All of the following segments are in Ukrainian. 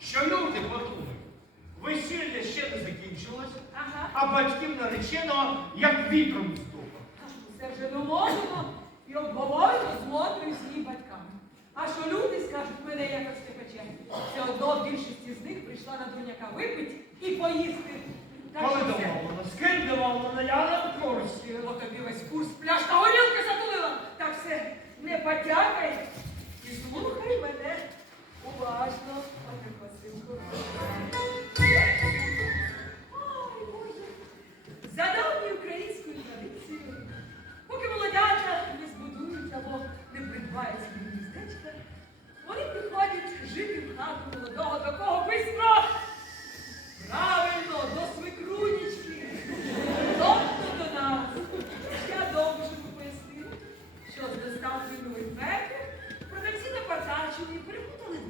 що люди подумають, весілля ще не закінчилось, Ага. а батьків нареченого як вітром здохло. Це вже домовлено і обговорено з мотрою з її батьками. А що люди скажуть, мене якось не пече. Все одно більшість із них прийшла на дуняка випити і поїсти. Так Коли що все. домовлено, з ким домовлено, я не в курсі. От тобі весь курс пляшка горілки затулила. Так все, не потякай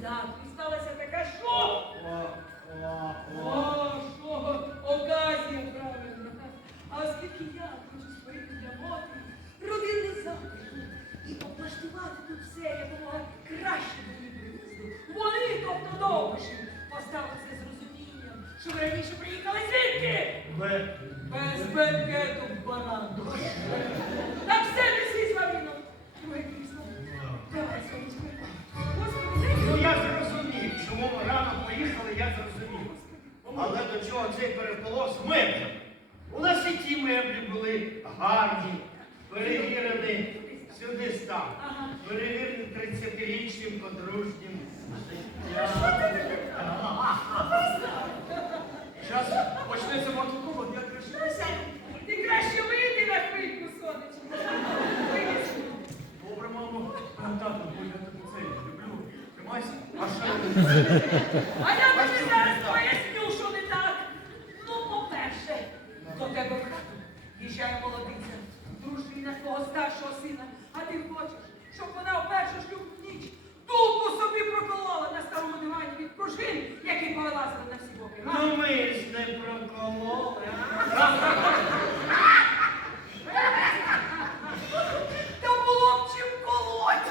дату і сталася така, що. О, що оказія, правильно. А оскільки я хочу створити для моти родинний заклад і облаштувати тут все якомога краще до її приїзду, вони, тобто довбиші, поставили це з розумінням, що ви раніше приїхали звідки? Без бенкету баран. Так все неси з вами. Поїхали, я зрозумів. Але до чого цей переполох з меблем? У нас і ті меблі були гарні, перевірені, сюди став. Перевірені 30-річним подружнім. Зараз почнеться мотокова, я кричу. Ти краще вийди на хвильку, сонечко. Добре, мамо. Тато, бо я тебе це люблю. Тримайся. А я тобі зараз поясню, що не так. Ну, по-перше, до тебе в хату їжджає молодиця, дружина твого старшого сина, а ти хочеш, щоб вона в першу шлюбну ніч дупу собі проколола на старому дивані від пружин, які повилазили на всі боки. Ну ми ж не прокололи. Та було б чим колоть.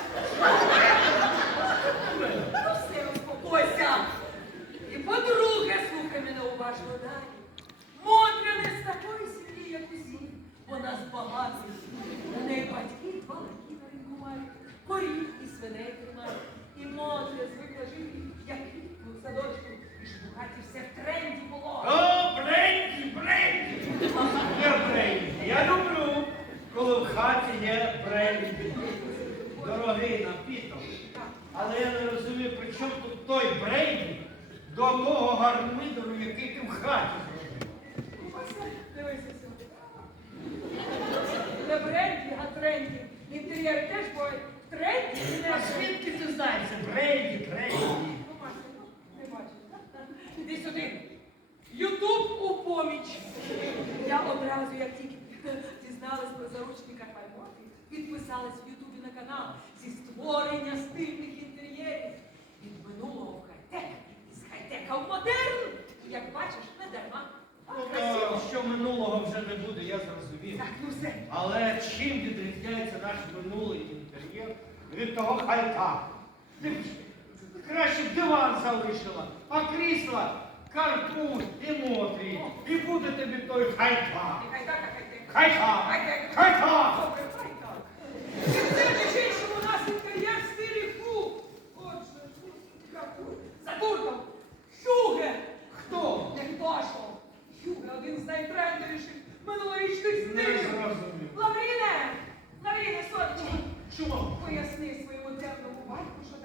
Ну все, успокойся. І по-друге, слухай мене уважно далі. Мотря не з такої сім'ї, як усі. Вона з багатих. У неї батьки два лаки на ринку мають, корів і свиней І Мотря звикла жити, як в садочку. І ж в хаті все в тренді було. О, бренді, бренді! Я бренді. Я люблю, коли в хаті є бренді. Дорогий напіток. Але я не розумію, при чому тут той бренді до того гармидеру, який ти в хаті зробив. Дивися, дивися сюди. Не бренді, а тренді. Інтер'єри теж бувають не А звідки ти знаєш? Бренді, бренді. Ну, Маша, ну. Іди сюди. Ютуб у поміч. Я одразу, як тільки дізналась про заручника Хаймоти, підписалась в Ютубі на канал зі створення стильних інтер'єрів. Від минулого в хай-тек, із хай-тека в модерн. І, Як бачиш, не дарма. Красиво. що минулого вже не буде, я зрозумів. Так, ну все. Але чим відрізняється наш минулий інтер'єр від того хайта? Краще б диван залишила, а крісла карпуз і мотрі. І буде тобі той хайта. Хай так, а хай так. Хайта! Хайта! Добре, хай так. І це між іншим у нас інтер'єр в стилі фу. Задурком. Хюге. Хто? Не хто. Хюге один з найтрендовіших минулорічних стилів. Лавріне! Лавріне, сонечко. Чому? Поясни своєму темному батьку, що